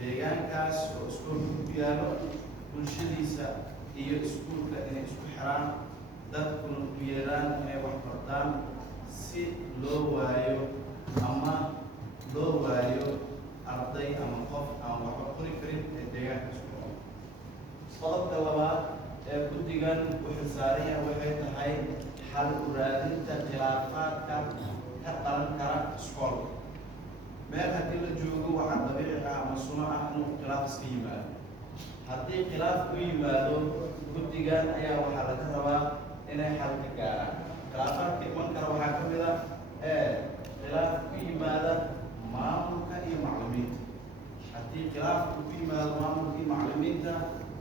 deegaankaas oo iskuulka ku yaalo bulshadiisa iyo iskuulka inay isku xiraan dadkuna ku yeeraan inay wax bartaan si loo waayo arday ama qof aan waxba qori karin ee deegaanka isku nool. Qodobka labaad ee guddigan wuxuu saaran yahay waxay tahay xal u raadinta khilaafaadka ka dhalan kara iskoolka. meel haddii la joogo waxaa dabiici ah ama suno ah inuu khilaaf iska yimaado. haddii khilaaf ku yimaado guddigan ayaa waxaa laga rabaa inay xal ka gaaraan. khilaafaadka iman kara waxaa ka mid ah khilaaf ku yimaada maamulka iyo macallimiinta. haddii khilaaf ku yimaado maamulka iyo macallimiinta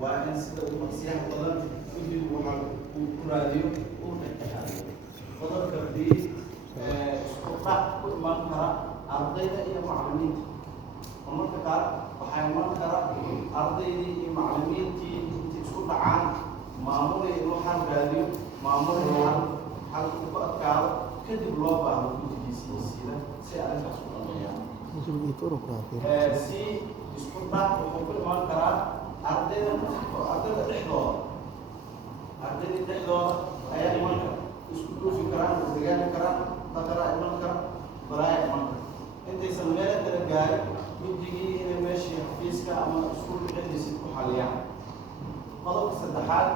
waa in sida ugu nasiixa badan guddigu waxa uu ku raadiyo uu dhexdhexaadiyo. qodobka b isku dhac ku iman kara ardayda iyo macallimiinta. marka qaar waxaa iman kara ardaydii iyo macallimiintii intii isku dhacaan maamulay inuu xal raadiyo maamulay xal ku adkaado kadib loo baahdo guddigiisiida si arrintaas u dhameeyaan. si isku dhac wuxuu ku iman karaa ardayda dhexdooda ayaa iman kara isku dhuufi karaan degaani karaan daqaraa iman kara balaaya iman kara intaysan meel kala gaarin guddigii inay meeshii xafiiska ama iskuulka dhexdiisa ku xaliyaan. qodobka saddexaad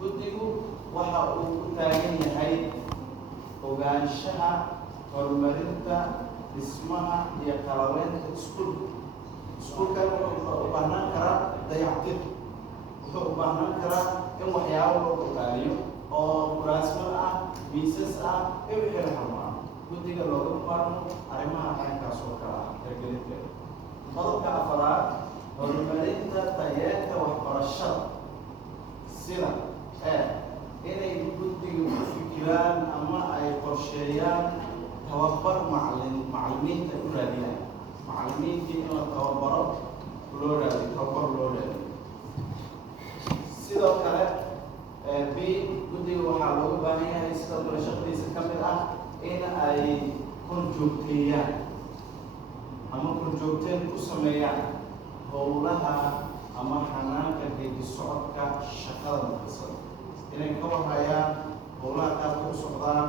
guddigu waxa uu ku taagan yahay ogaanshaha horumarinta dhismaha iyo qalabeynta iskuulka. iskuulkan wuxuu u baahnaan karaa dayactir, wuxuu u baahnaan karaa in waxyaabo loo ogaaliyo oo kuraasman ah miisas ah iyo wixii la halmaa guddiga looga maarmo arrimaha caynkaas oo kale ah hirgelinteeda. qodobka afaraad horumarinta tayeenta waxbarashada sida inay guddiga ku fikiraan ama ay qorsheeyaan tababar macallimiinta u raadiyaan. macallimiintii in la tababar loo raadiyo. sidoo kale b guddiga waxaa looga baahan yahay sidoo kale shaqadiisa ka mid ah in ay korjoogteeyaan ama korjoogteen ku sameeyaan howlaha ama xanaanka geedi socodka shaqada madrasada. inay ka warhayaan howlaha qaabka u socdaan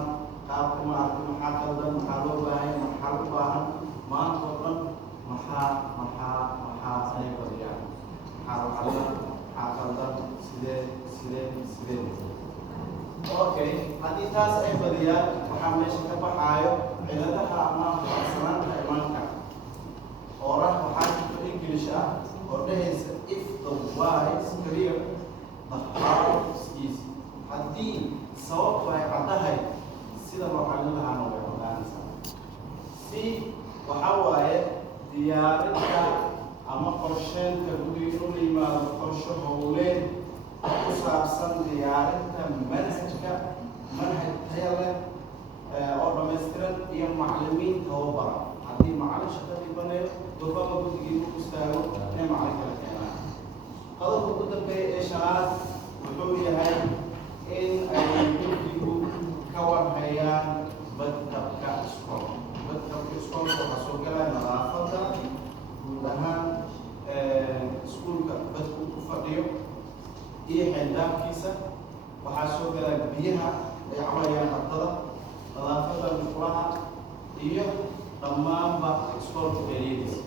qaabka maaragtay maxaa qaldan maxaa loo baahan maxaa u baahan maanta oo dhan maxaa ay badiyaan maxaa qaldan sidee. okay haddii taas ay badiyaan waxaa meesha ka baxaayo ciladaha ama farsanaanta imaanka ooraha waxaa jirto English ah oo dhahaysa if the why is clear the how is easy. haddii sababtu ay caddahay sida loo xalin lahaana way ogaanaysaa. si waxaa waaye diyaarinta ama qorsheynta guddiga inuu la yimaado qorshe howleed ku saabsan diyaarinta manhaj tayo leh oo dhammaystiran iyo macallimiin tababara. haddii macallin shaqadii baneeyo goobama guddigii ku istaago inay macallin kala keenaan. qodobka ugu dambeeya ee shanaad wuxuu yahay in ay guddigu ka warhayaan badqabka iskoolka. badqabka iskoolka waxaa soo galaya nadaafadda guud ahaan iskuulka badku ku fadhiyo iyo xeeldaafkiisa. waxaa soo galaya biyaha ay cabayaan ardada, nadaafadda musqulaha iyo dhammaanba iskoolka beeriyadiisa.